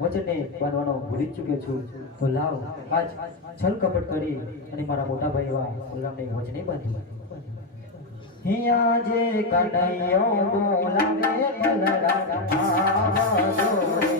વચનને બાંધવાનો ભૂલી જ ચૂક્યો છું. તો લાવ આજ છલ કપટ કરી અને મારા મોટા ભાઈ એવા બલરામને વચને બાંધ્યું. હિયા જે કનૈયો બોલાવે બલરામ આવજો રે.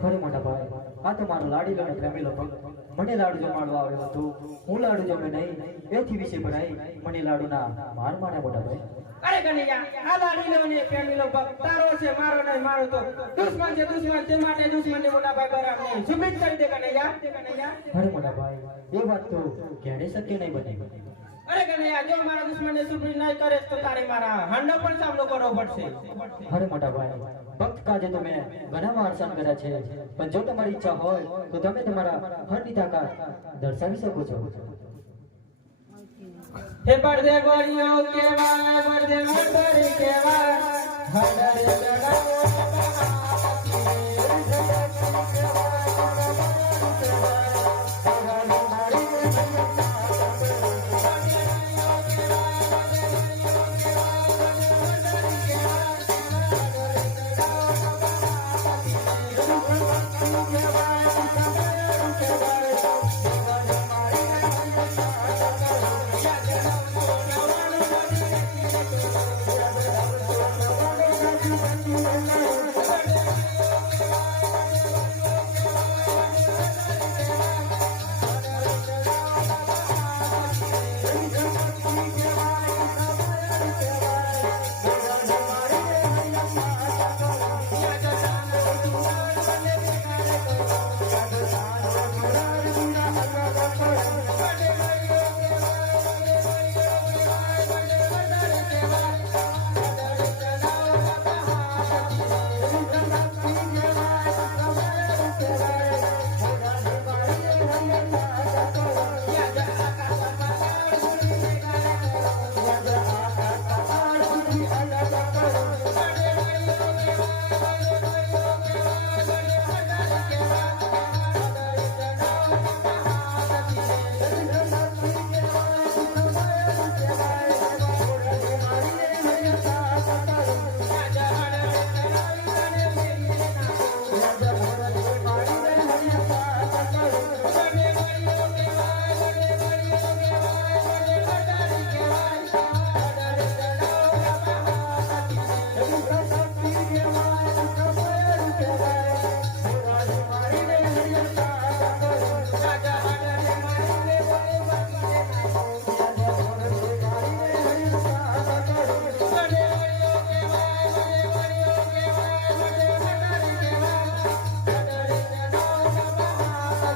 ખરે મોટા ભાઈ, આ તો મારો લાડીલો ને પ્રેમીલો ભક્ત મને લાડુ જમાડવા આવ્યો હતો. હું લાડુ જમે નહીં એથી વિશે ભરાઈ મને લાડુના માર માર્યા મોટા ભાઈ. અરે કનૈયા, આ લાડીલો ને પ્રેમીલો ભક્ત તારો છે, મારો નહીં. મારો તો દુશ્મન છે, દુશ્મન. તે માટે દુશ્મન ને મોટા ભાઈ બરાબર સુમિત કરી દે કનૈયા. ખરે મોટા ભાઈ, એ વાત તો ક્યારે શક્ય નહીં બને. અરે કનૈયા, જો મારા દુશ્મન ને સુપ્રીત નહીં કરે તો તારે મારા હંડો પણ સામનો કરવો પડશે. અરે મોટા ભાઈ, ભક્ત કાજે તો મેં ઘણા વારસાન કર્યા છે, પણ જો તમારી ઈચ્છા હોય તો તમે તમારા હરની તાકાત દર્શાવી શકો છો. હે પડદે ગોળીઓ કેવાય, પડદે મંડરી કેવાય, હંડરે ચડાવો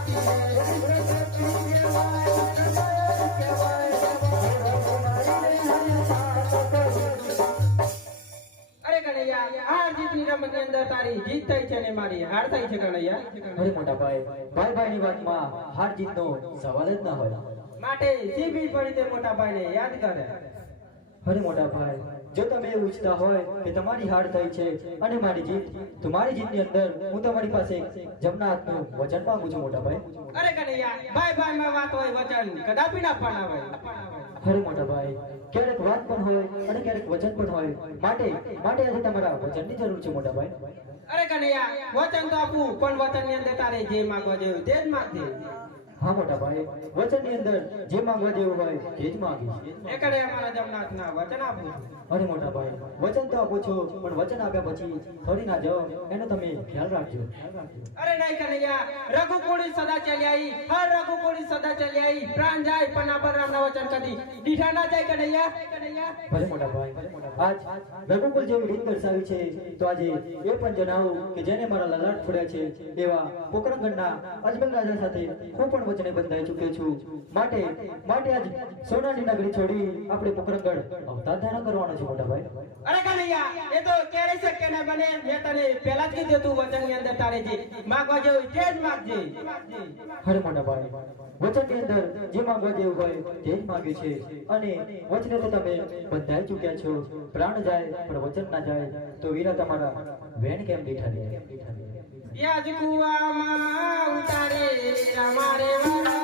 અરે કનૈયા હાર જીતની રમતની અંદર તારી જીત થઈ છે ને મારી હાર થઈ છે કનૈયા અરે મોટા ભાઈ ભાઈ ભાઈની વાતમાં હાર જીતનો સવાલ જ ન હોય. માટે જીભી પડી તે મોટા ભાઈને યાદ કરે. અરે મોટા ભાઈ જો તમે એવું ઈચ્છતા હોય કે તમારી હાર થઈ છે અને મારી જીત, તો મારી જીતની અંદર હું તમારી પાસે જમણા હાથનું વચન માંગુ છું મોટા ભાઈ. અરે કનૈયા ભાઈ ભાઈમાં વાત હોય વચન કદાપી ના પણ આવે. અરે મોટા ભાઈ ક્યારેક વાત પણ હોય અને ક્યારેક વચન પણ હોય, માટે આજે તમારા વચનની જરૂર છે મોટા ભાઈ. અરે કનૈયા વચન તો આપું, પણ વચનની અંદર તારે જે માંગવા જેવું તે જ માંગજે. હા મોટા ભાઈ વચનની અંદર જે માંગવા જેવું હોય તે જ માંગીશ. એ કનૈયા મારા જમનાથના વચન આપું છું. અરે મોટા ભાઈ વચન તો આપો છો, પણ વચન આપ્યા પછી થોડી ના જાઓ એનો તમે ખ્યાલ રાખજો. અરે નહીં કનૈયા, રઘુકુળી સદા ચાલી આવી, હર રઘુકુળી સદા ચાલી આવી, પ્રાણ જાય પણ આ બલરામના વચન કદી દીઠા ના જાય કનૈયા. ભલે મોટા ભાઈ આજ રઘુકુલ જેવી રીત દર્શાવી છે, તો આજે એ પણ જણાવું કે જેને મારા લલાટ ફોડ્યા છે એવા પોકરણગઢના અજમલ રાજા સાથે હું પણ વચને બંધાઈ ચૂક્યો છું. માટે આજ સોનાની નગરી છોડી આપણે પોકરણગઢ અવતાર ધારણ કરવાનો છે મોટા ભાઈ. અરે કનૈયા એ તો ક્યારે શક્ય ના બને. મેં તને પહેલા જ કીધું તું વચનની અંદર તારે જે માંગવા જેવું તે જ માંગજે. અરે મોટા ભાઈ વચનની અંદર જે માંગવા જેવું હોય તે જ માંગ્યું છે, અને વચને તો તમે બંધાઈ ચૂક્યા છો. પ્રાણ જાય પણ વચન ના જાય તો વીરા તમારા વેણ કેમ દીઠા લે. યાજ કુવામાં ઉતારે અમારે વારા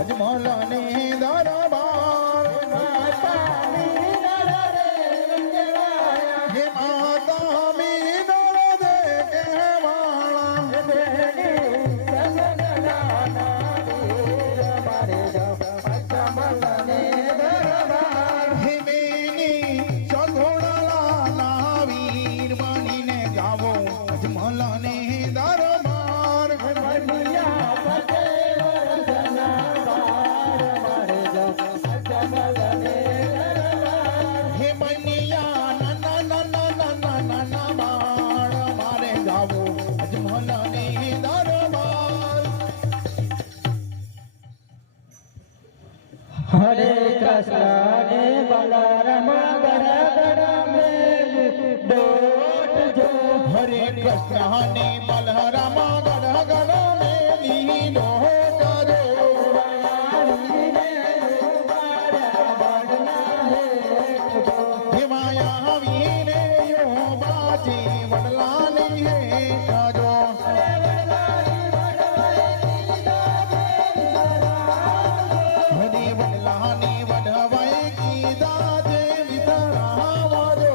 અજમલને દરબાર હે માતા મીનળ દે કહેવાળા હે મેની સઘોડાલા ના વીર બનીને ગાવો અજમલને દરબાર હે બનિયા નાના નાના નાના નાના બાળ મારે ગાવો અજમલને દરબાર હરે કૃષ્ણ ને બલરામ ગરગડ મેલ દોટ જો હરે કૃષ્ણ ને બલરામ ગડગડ મેલી લોટ જો હે માયા વીરે યો બાજી વડલાની હેઠ જો હરે વડલાની વડવાઈ કીધા જે વિતરાવા જો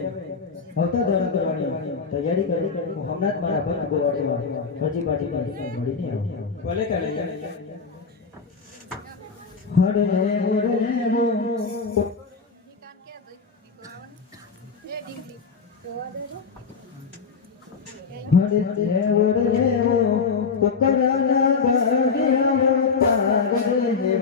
આવતા ધારણ કરવાની તૈયારી કરી હું હમણાં જ મારા ભક્ત ગોવાડીમાં હરજી પાટીમાં મળીને આવું. ભલે કાલે હરે હરે હો હરે હરે હો કોકરાના ગઢિયા તારે હે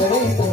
Hare